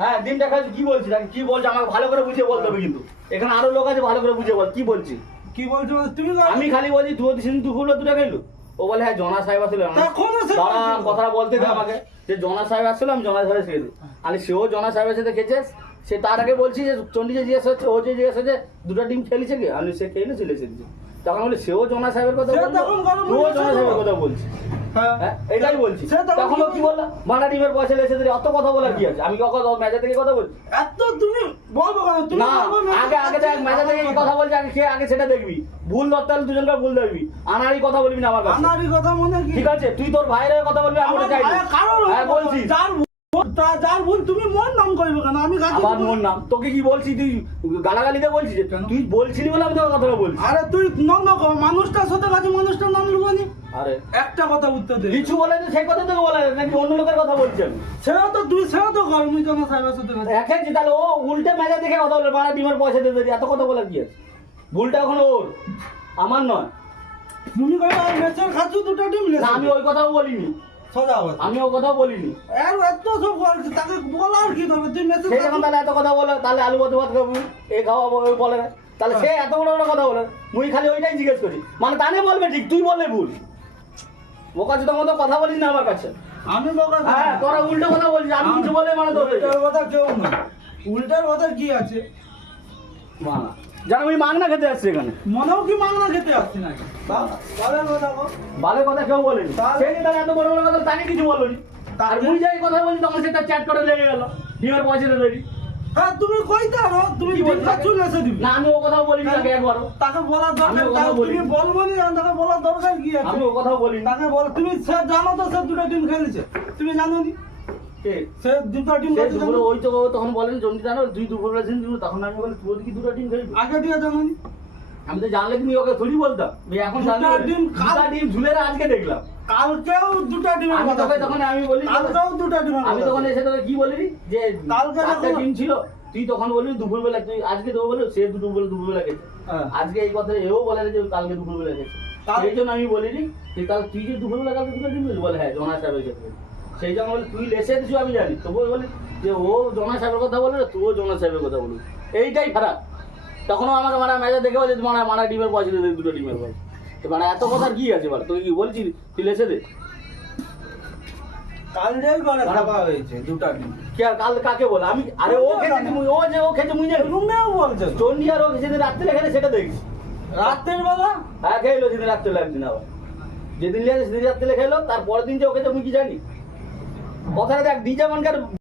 হ্যাঁ ডিমটা খাচ্ছি কি বলছিস কি বলছি আমাকে ভালো করে বুঝিয়ে বলতে হবে কিন্তু এখানে আরো লোক আছে ভালো করে বুঝিয়ে বল কি বলছি কি বলছো তুমি আমি খালি বলছি তুই সেদিন দুপুরবেলা দুটা খাইলো ও বলে হ্যাঁ জনা সাহেব আসলে কথাটা বলতে দে আমাকে যে জনা সাহেব আসলে আমি জনা সাহেব খেয়ে আমি সেও জনা সাহেবের সাথে খেয়েছিস সে তার আগে বলছি যে চন্ডী যে জিজ্ঞেস হচ্ছে ও যে জিজ্ঞেস হচ্ছে দুটো ডিম খেয়েছে কি আমি সে খেয়ে চলে এসেছি তখন বলে সেও জনা সাহেবের কথা তুইও জনা সাহেবের কথা বলছি হ্যাঁ এটাই বলছি তখন কি বললাম মানা ডিমের পয়সা লেসে দিলে অত কথা বলার কি আছে আমি কখন মেজা থেকে কথা বলছি এত তুমি বলবো কেন তুমি না আগে দেখ মেজা থেকে কথা বলছি আগে খেয়ে আগে সেটা দেখবি ভুল ধরতে হলে দুজনকার ভুল দেখবি আনারি কথা বলবি না আমার কাছে আনারি কথা মনে কি ঠিক আছে তুই তোর ভাইয়ের কথা বলবি আমি চাই হ্যাঁ বলছি যার ভুল তুমি মোর নাম করবে কেন আমি আবার মোর নাম তোকে কি বলছি তুই গালাগালিতে বলছিস তুই বলছিলি বলে আমি তোকে কথাটা বলছি আরে তুই নন্দ মানুষটার সাথে কাছে মানুষটার নাম লুকানি আরে একটা কথা উত্তর দে কিছু বলে তো সেই কথা তোকে বলে নাকি অন্য লোকের কথা বলছি আমি সেও তো কর্মী জন সাহেবের সাথে দেখেছি তাহলে ও উল্টে মেজা দেখে কথা বলে বাড়া ডিমের পয়সা দিয়ে দেবে এত কথা বলার কি আছে ভুলটা এখন ওর আমার নয় তুমি কই মেচের খাচ্ছ দুটো ডিম না আমি ওই কথাও বলিনি সোজা কথা আমি ওই কথাও বলিনি আর এত সব বলছিস তাকে বলার কি তবে তুই মেচের সে যখন তাহলে এত কথা বলে তাহলে আলু ভাত ভাত খাবো এই খাওয়াবো ওই বলে না তাহলে সে এত বড় বড় কথা বলে মুই খালি ওইটাই জিজ্ঞেস করি মানে তানে বলবে ঠিক তুই বললে ভুল ও কাছে তো মতো কথা বলিস না আমার কাছে আমি বকা হ্যাঁ তোরা উল্টো কথা বলছিস আমি কিছু বলে মানে তোর উল্টার কথা কেউ না উল্টার কথা কি আছে মানা জানো আমি মাংনা খেতে আসছি এখানে মনেও কি মাংনা খেতে আসছি নাকি বালের কথা বল ভালো কথা কেউ বলেনি সেই যে তার এত বড় বড় কথা তাকে কিছু বলনি আর মুই যাই কথা বলি তখন সেটা চ্যাট করে লেগে গেল ডিমের পয়সা দিয়ে দেবি হ্যাঁ তুমি কইতে আরো তুমি কি বলছো? ডিম খাচ্ছ লেসে দিবি না আমি ও কথাও বলিনি তাকে একবারও তাকে বলার আমি দরকার ও কথা বলিনি। তুমি বলবো নি তাকে বলার দরকার কি আছে আমি ও কথাও বলিনি তাকে বল তুমি সে জানো তো সে দুটো ডিম খেয়েছে তুমি জানো নি কে সে দুটো ডিম সে খেয়েছে দুপুরে ওই তো তখন বলেন জমি জানো তুই দুপুরবেলা দিন তখন আমি বলি তুই কি দুটো ডিম খেলি আগে দিয়ে জানো নি আমি তো জানলে তুমি ওকে থোড়ি বলতাম এখন দুটা জানলে ডিম দুটা ডিম ঝুলে আজকে দেখলাম কালকেও দুটো ডিম আমি তোকে তখন আমি বলি কালকেও দুটো ডিম আমি তখন এসে তোকে কি বলি যে কালকে চারটে যখন- ডিম ছিল তুই তখন বললি দুপুরবেলা তুই আজকে দেবো বলে সে দুপুরবেলা খেয়েছে হ্যাঁ। আজকে এই কথা এও বলে যে কালকে দুপুরবেলা খেয়েছে সেই জন্য আমি বলিনি যে তাহলে তুই যে দুপুরবেলা কালকে দুটো ডিম বলে হ্যাঁ জনা সাহেবের সাথে সেই জন্য বলি তুই লেসে দিচ্ছ আমি জানি তবুও বলি যে ও জনা সাহেবের কথা বলে তুইও জনা সাহেবের কথা বলবি এইটাই খারাপ তখনও আমাকে মারা মেজা দেখে বলে মারা ডিমের পয়সা দিয়ে দুটো ডিমের পয়সা তো মানে এত কথার কি আছে বল তোকে কি বলছি তুই লেসে দে কালকেই করে খাওয়া হয়েছে দুটো ডিম কে আর কাল কাকে বলে আমি আরে ও খেয়েছে ও যে ও খেয়েছে মুই জানি রুমেও বলছে চন্ডী আর ও যেদিন রাত্রে খেলে সেটা দেখিস রাতের বেলা হ্যাঁ খেলো যেদিন রাত্রে একদিন আবার যেদিন লিয়ে সেদিন রাত্রে খেলো তারপরের দিন যে ও খেয়েছে মুই কি জানি কথাটা দেখ ডিজে মানকার